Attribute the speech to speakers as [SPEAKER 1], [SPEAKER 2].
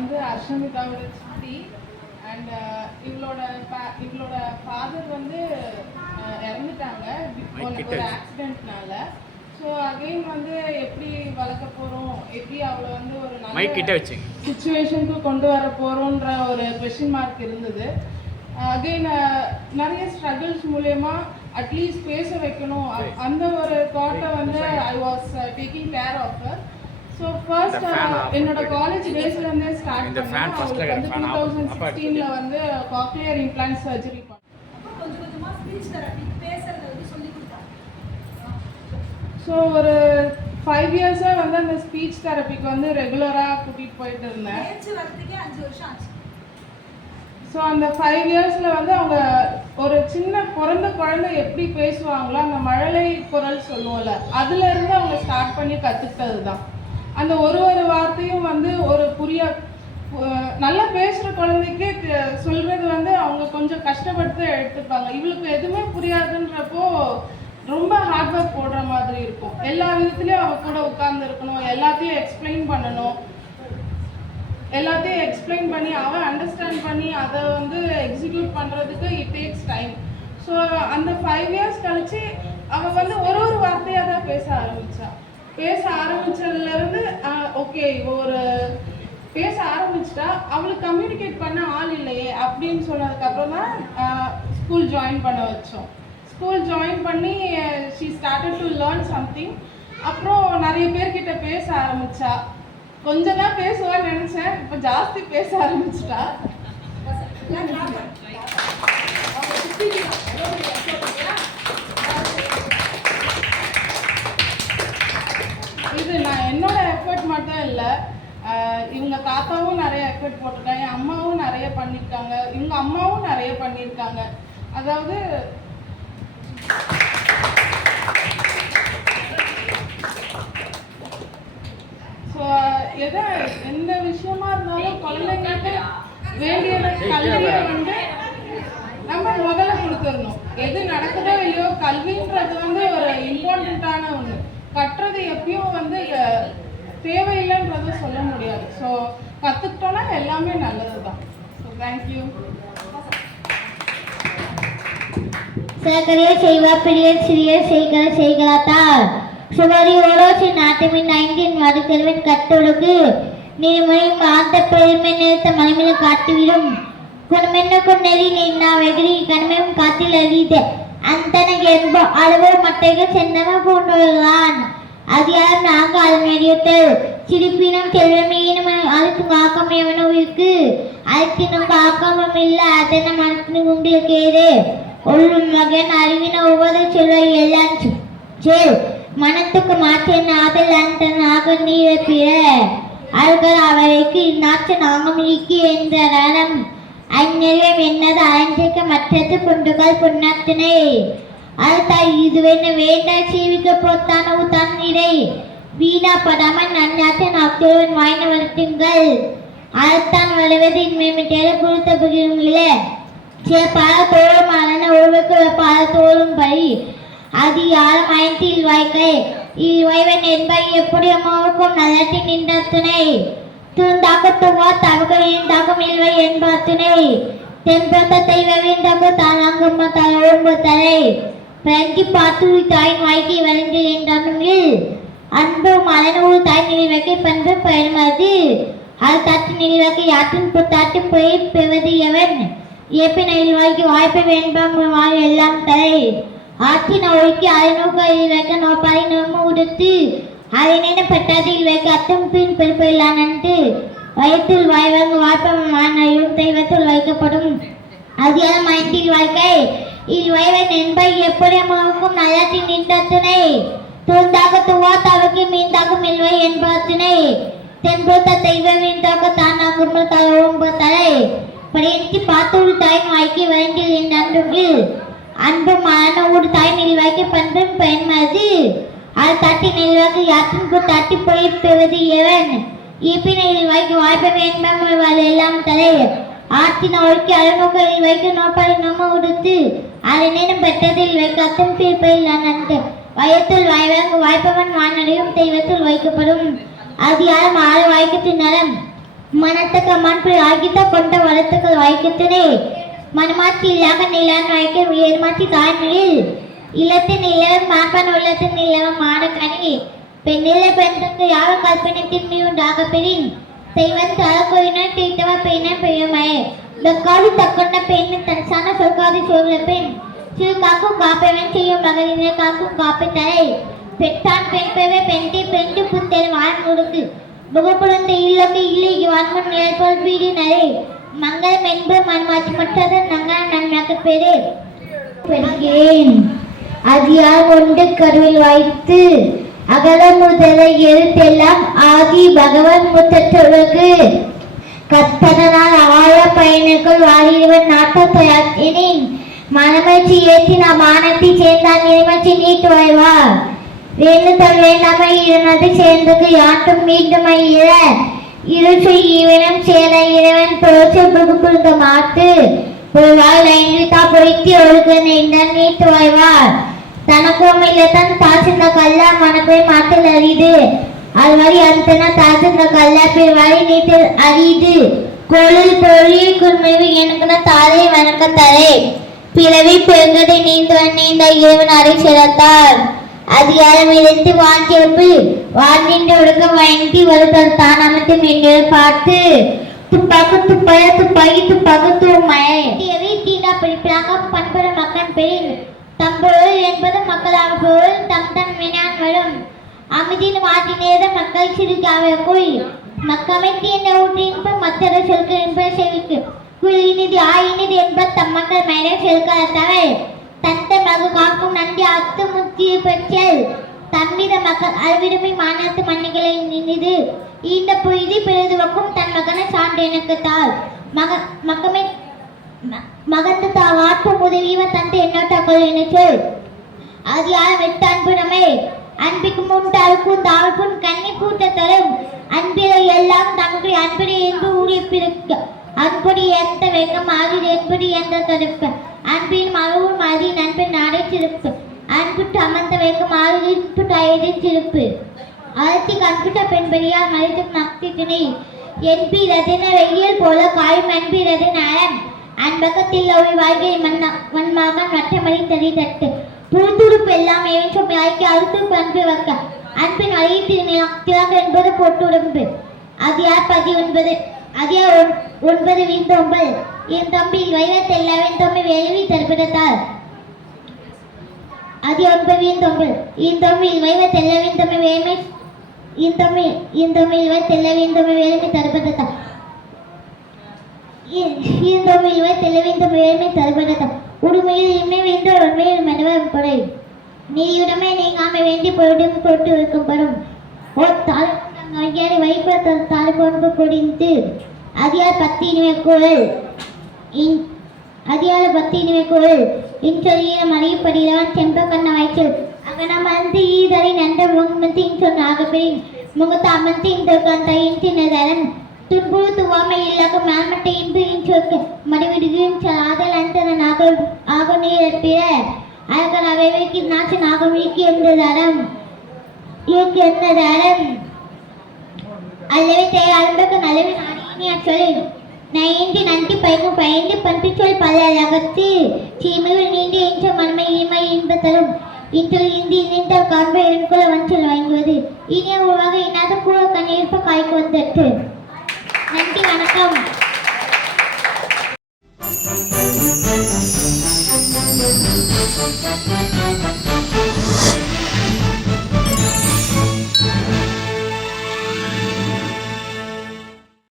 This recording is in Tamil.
[SPEAKER 1] வந்து அர்ஷமிதாவோட சித்தி அண்ட் இவளோட pa- இவளோட ஃபாதர் வந்து அஹ், இறந்துட்டாங்க. ஒரு. ஆக்சிடென்ட்னால ஸோ அகைன் வந்து எப்படி வளர்க்க போகிறோம் எப்படி அவளை வந்து ஒரு நல்ல சுச்சுவேஷனுக்கு கொண்டு வர போகிறோன்ற ஒரு கொஷின் மார்க் இருந்தது. அகைன் நிறைய ஸ்ட்ரகிள்ஸ் மூலயமா அட்லீஸ்ட் பேச வைக்கணும். அந்த ஒரு தாட்டை வந்து I was taking care of so first
[SPEAKER 2] off
[SPEAKER 1] என்னோட. காலேஜ் டேஸ்லேருந்தே ஸ்டார்ட்
[SPEAKER 2] இந்த fan
[SPEAKER 1] பண்ணேன்.
[SPEAKER 2] first ல
[SPEAKER 1] அவளுக்கு வந்து
[SPEAKER 2] fan
[SPEAKER 1] டூ
[SPEAKER 2] off.
[SPEAKER 1] தௌசண்ட்
[SPEAKER 2] அப்பா
[SPEAKER 1] சிக்ஸ்டீனில் வந்து காக்லியர் இம்ப்ளான்ட் சர்ஜரி பண்ணேன்.
[SPEAKER 3] அப்போ கொஞ்சம் கொஞ்சமா ஸ்பீச் தெரப்பி பேசுறத வந்து சொல்லி கொடுத்தாங்க.
[SPEAKER 1] ஸோ ஒரு ஃபைவ் இயர்ஸாக வந்து அந்த ஸ்பீச் தெரப்பிக்கு வந்து ரெகுலராக கூட்டிகிட்டு போயிட்டு இருந்தேன்.
[SPEAKER 3] அஞ்சு வருஷம் ஆச்சு.
[SPEAKER 1] ஸோ அந்த ஃபைவ் இயர்ஸில் வந்து அவங்க ஒரு சின்ன பிறந்த குழந்தை எப்படி பேசுவாங்களோ அந்த மழலை குரல் சொல்லுவோம்ல அதுல இருந்து அவங்க ஸ்டார்ட் பண்ணி கற்றுக்கிட்டது தான் அந்த ஒரு ஒரு வார்த்தையும் வந்து ஒரு புரிய நல்லா பேசுகிற குழந்தைக்கு சொல்கிறது வந்து அவங்க கொஞ்சம் கஷ்டப்பட்டு எடுத்துப்பாங்க. இவளுக்கு எதுவுமே புரியாதுன்றப்போ ரொம்ப ஹார்ட் ஒர்க் போடுற மாதிரி இருக்கும். எல்லா விதத்துலேயும் அவ கூட உட்கார்ந்து இருக்கணும் எல்லாத்தையும் எக்ஸ்பிளைன் பண்ணணும். எல்லாத்தையும் எக்ஸ்பிளைன் பண்ணி அவன் அண்டர்ஸ்டாண்ட் பண்ணி அதை வந்து எக்ஸிக்யூட் பண்ணுறதுக்கு இட் டேக்ஸ் டைம் ஸோ அந்த ஃபைவ் இயர்ஸ் கழிச்சு அவள் வந்து ஒரு ஒரு வார்த்தையாக தான் பேச ஆரம்பித்தாள் பேச ஆரம்பிச்சதுலேருந்து ஓகே இவ ஒரு பேச ஆரம்பிச்சிட்டா அவளுக்கு கம்யூனிகேட் பண்ண ஆள் இல்லையே அப்படின்னு சொன்னதுக்கப்புறம் தான் ஸ்கூல் ஜாயின் பண்ண வச்சோம். ஸ்கூல் ஜாயின் பண்ணி she started to learn something அப்புறம் நிறைய பேர்கிட்ட பேச ஆரம்பிச்சா. கொஞ்சம் தான் பேசுவான்னு நினைச்சேன் இப்போ ஜாஸ்தி பேச ஆரம்பிச்சிட்டா. என்னோட எஃபர்ட் மட்டும் இல்லை. இவங்க தாத்தாவும் நிறைய எஃபர்ட் போட்டிருக்காங்க என் அம்மாவும் நிறைய பண்ணியிருக்காங்க இவங்க அம்மாவும் நிறைய பண்ணியிருக்காங்க அதாவது ஸோ எதை எந்த விஷயமா இருந்தாலும் குழந்தைங்களுக்கு வேண்டிய கல்வியை வந்து நம்ம முதல்ல கொடுத்துடணும். எது நடக்குதோ இல்லையோ கல்வின்றது வந்து ஒரு இம்பார்ட்டண்ட்டான ஒன்று கட்டுறது எப்பயும் வந்து தேவையில்லைன்றத சொல்ல முடியாது. ஸோ கற்றுக்கிட்டோன்னா எல்லாமே நல்லது தான் ஸோ தேங்க்யூ
[SPEAKER 4] சகரிய செய்வா பெரியர் சிறிய செய்கிற செய்களாத்தால் சுவரி ஓரோசி நாட்டுமின் ஐந்தின் மறுத்தெருவின் கட்டொழுக்கு நீர்மொழியும் ஆந்த பெருமை நிறுத்த மலைமில காட்டிவிடும். குணமென்ன கொண்டெறி நீ நான் வெகுடி கண்மையும் காத்தில் அறிது அந்தனக்கு என்ப அளவு மட்டைக சென்னம பூண்டுள்ளான் அதிகாரம் நாங்க அல்மெடியத்தல் சிரிப்பினும் செல்வமையினும் அழுத்து காக்கம் எவனவிற்கு அழுத்தினும் காக்கமும் இல்லை அதன மனத்தின் உங்களுக்கு ஏது உள்ளும் மகன் அறிவின ஒவ்வொரு சொல்ல எல்லாம் சொல் மனத்துக்கு மாற்றின் ஆதல் அந்த நாக நீர் பிற அல்கள் அவருக்கு இந்நாட்டு நாகம் இக்கி என்ற ரணம் அந்நெறியம் என்னது? அலஞ்சிக்க മറ്റത്ത് புண்டுகள் புண்ணத்தினை. அழுத்தாய் இதுவென்ன വേണ്ട சீவிக்க போத்தான தண்ணீரை வீணா படாமல் நன்னாட்டு நாட்களுடன் வாய்ந்து வளர்த்துங்கள். அழுத்தான் இன்மை இன்மைமிட்டேல குறித்த புரியுங்களே சில பல தோறும் அலன ஒருவருக்கு பல தோறும் படி அது யாரும் அயத்தில் வாய்க்கை இவைவன் என்பை எப்படி அம்மாவுக்கும் நல்லத்தி நின்ற துந்தாக்கத்துவா துண்டாக்க துவா தவக வேண்டாகும் இல்வை என்ப துணை தழும்பு தலை. பிறங்கி பார்த்து தாயின் வாய்க்கை வழங்கி என்றில் அன்பு மலனூர் தாய் நிலைவைக்கு பண்பு பயன்மது. அது தட்டு நிலைவாக்கு யாற்றும் புத்தாட்டு போய் பெவது எவன்? ஏப்பி நிலைவாய்க்கு வாய்ப்பை வேண்டாம் வாழ் எல்லாம் தலை. ஆற்றி நோய்க்கு அதை நோக்க வைக்க நோப்பாரை நோம்பு உடுத்து. அதை நினைப்பட்டாது வைக்க அத்தம் பின் பெருப்பில்லானன்ட்டு வயத்தில் வாய்வாங்க வாய்ப்பம் வானையும் தெய்வத்தில் வைக்கப்படும். அதிகாரம் ஐந்தில் வாழ்க்கை இல் வைவன் என்பை எப்படி அம்மாவுக்கும் நல்லத்தின் நின்ற துணை துவா தவக்கு மீந்தாகும் இல்வை என்பத்தினை தென்போத்த தெய்வ மீண்டாக தானாகும் தலவும் தலை படியெடுத்து பார்த்து தாயின் வாய்க்கு என் என்றும் அன்பு மரண ஒரு தாய் நில்வாய்க்கு பண்பும் பயன்மது அது தட்டி நில்வாக்கு யாத்தின் தட்டி போய் பெறுவது எவன்? ஈப்பி நில்வாய்க்கு வாய்ப்பு வேண்டாம் எல்லாம் தலையே ஆற்றின் ஒழுக்கி அழமுக வைக்க நோப்பாளி நம்ம உடுத்து அதை நேரம் பெற்றதில் வைக்க அத்தம் தீர்ப்பையில் நன்று வயத்தில் வாய்வாங்க வாய்ப்பவன் வானடையும் தெய்வத்தில் வைக்கப்படும். அதிகாரம் ஆறு வாய்க்கத்தின் நலம்? மனத்தக்க மண்புரி ஆகித்த கொண்ட வளத்துக்கள் வாய்க்கத்தினே. மனமாற்றி இல்லாக நிலான் வாய்க்க உயர்மாற்றி தாய்மொழியில் இல்லத்தின் நிலவம் மாப்பன் உள்ளத்தின் நிலவம் மாடக்கணி பெண்ணில பெண்ணுக்கு யாவ கல்பனை திண்ணி உண்டாக பெறின்? செய்வன் தலக்கோயின தீட்டவ பெண்ண பெய்யுமே தக்காது தக்கொண்ட பெண் தன் சன சொற்காது சோழ பெண். சிறு காக்கும் காப்பவன் செய்யும் மகளிரை காக்கும் காப்பு தலை. பெற்றான் பெண் பெவே பெண்டி பெண்டு புத்தன் வான் முடுக்கு. முகப்புலந்த இல்லக்கு இல்லை வான்மன் நிலைப்போல் வீடு நரே. மங்களம் மென்பு மண்மாற்றி மற்றது நங்க நன்மையாக பெரு பெறுகிறேன். அது யார் ஒன்று கருவில் வைத்து அகல முதல எழுத்தெல்லாம் ஆகி பகவன் முத்தொழுகு கத்தனால் ஆய பயனுக்குள் வாழியவன் நாட்டத்தொழின் மனமச்சி நான் மானத்தை சேர்ந்தான் இனிமச்சி நீட்டு வாழ்வார். வேண்டுதல் வேண்டாமை இருந்தது சேர்ந்தது யாட்டும் மீண்டும் இர இருசு ஈவனம் சேர இறைவன் புரோச்சு புகுப்புழுங்க மாத்து பொய்வாள் ஐந்தித்தா பொய்த்தி ஒழுகு நீட்டு வாழ்வார். தனக்கும் இல்லத்தன் தாசிந்த கல்ல மனப்பை மாத்தல் அது மாதிரி அந்தன தாசிந்த கல்ல பிறவாரி நீட்டல் அரிது. கோளில் பொருளில் குர்மைவு எனக்குன தாரை வணக்க தரே. பிறவி பெருங்கடை நீந்தவன் நீந்த இறைவன் அறை சிறத்தார். அதிகாரம் இருந்து வாங்கியப்பு வாழ்நின்று ஒடுக்க வழங்கி வருதல் தான் அமைத்து நின்று பார்த்து. துப்பாக்கு துப்பாய துப்பாக்கி துப்பாக்கு தூமய தீண்டா பிடிப்பிலாக பண்பட மக்கள் பெரிய தம்பொருள் என்பது மக்களாக பொருள் தம் தம் வினான் வரும் அமைதியின் மாற்றி நேர மக்கள் சிறுக்காக மக்கமைத்து என்ன ஊற்றின்ப மற்றொரு சொல்க என்ப செவிக்கு குழியினிது ஆயினிது என்ப தம் மக்கள் மேலே செல்கால தவிர தந்த மகு காக்கும் நந்தி அத்து முத்திய பெற்றல் தன்மித மக்கள் அல்விடுமை மானத்து மண்ணிகளை நின்றது இந்த பொய்தி பிறதுவக்கும் தன் மகனை சான்று எனக்கு தாள் மக மக்கமே ம- மகந்து தா வாட்பு உதவியவ தந்து எண்ணாட்டாக்கள் எனக்கு அது யார் வெட்ட அன்புடமே அன்பிக்கு முன் தழுக்கும் தாழ்ப்பும் கண்ணி கூட்ட தரும் அன்பில எல்லாம் தமக்கு அன்படி என்று ஊழிய அன்படி எந்த வெங்கம் ஆகிது என்படி எந்த தடுப்பு அன்பின் மகவும் அதி நண்பின் அடைச்சிருப்பு. அன்புட்டு அமர்ந்த வெங்கம் ஆகிது டயதின் சிறப்பு அழைத்தி கண்பிட்ட பெண்படியால் மறைத்தும் மக்தி துணை. என்பிரதின வெயில் போல காயும் அன்பிரதின் அரண் அன்பகத்தில் அவை வாழ்க்கை மண் மண்மகன் வட்டமணி தறி தட்டு புழுத்துடுப்பு எல்லாம் ஏற்றும் யாய்க்கு அழுத்து பண்பு வைக்க அன்பின் வழியை திரும்பினாக என்பது பொட்டுடம்பு. அது யார் பதி ஒன்பது? அதியார் ஒன்- ஒன்பது வீந்தோம்பல் என் தம்பி வைரத்தெல்லாம் என் தம்பி வேலுவி தருப்பிடத்தால் அது ஒன்பது வீந்தோம்பல் என் தம்பி வைரத்தெல்லாம் என் தம்பி வேமை என் தம்பி என் தம்பி வைரத்தெல்லாம் என் தம்பி வேலைமை தருப்பிடத்தால் ஈந்தோமில்வை தெளிவைந்த மேன்மை தருபடத்த. உடுமையில் இன்மை வேந்த உண்மையில் மனவம் படை நீயுடமை நீங்காமை வேண்டி பொருடும் பொருட்டு வைக்கப்படும். ஓ தாழ் ஐயாரி வைப்ப தாழ் கொண்டு கொடிந்து. அதியார் பத்தி இனிமை குரல் இன் அதிகார பத்தி இனிமை குரல் இன்றொழிய மறியப்படியவன் செம்ப கண்ண வயிற்றில் அகனம் வந்து ஈதரை நன்ற முகமத்து இன்றொன்று ஆகப்பெறின். முகத்த அமர்ந்து இந்த கந்த இன்றினதரன் துன்புறு துவாமை இல்லாத மேல்மட்டை இன்பு இன்றொருக்கு மடிவிடுகும் ஆதல் அந்தன நாக ஆக நீர் பிற அழகன் அவைவைக்கு நாச்சு நாகமிக்கு என்றதரம் இயக்கு என்னதரம் அல்லவை தேவை அன்பக்கு நல்லவே நானே சொல்லி நயந்தி நந்தி பயக்கும் பயந்து பண்பு சொல் பல அகத்து சீமையில் நீண்டி என்ற மண்மை இனிமை இன்ப தரும். இன்று இந்தி இணைந்த காண்பை எண்குல வஞ்சல் வாங்குவது இனிய உருவாக இனாத கூட கண்ணீர்ப்ப காய்க்கு வந்தற்று. நன்றி